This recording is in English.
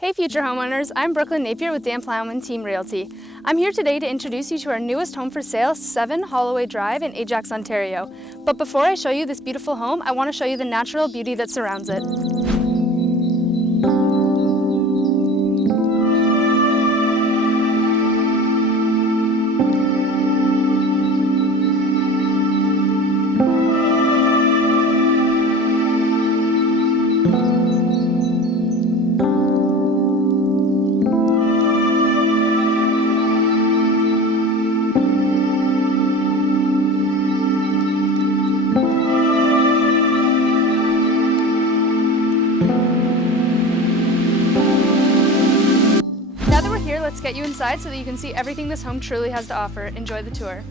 Hey future homeowners, I'm Brooklyn Napier with Dan Plowman Team Realty. I'm here today to introduce you to our newest home for sale, 7 Holloway Drive in Ajax, Ontario. But before I show you this beautiful home, I want to show you the natural beauty that surrounds it. Now that we're here, let's get you inside so that you can see everything this home truly has to offer. Enjoy the tour.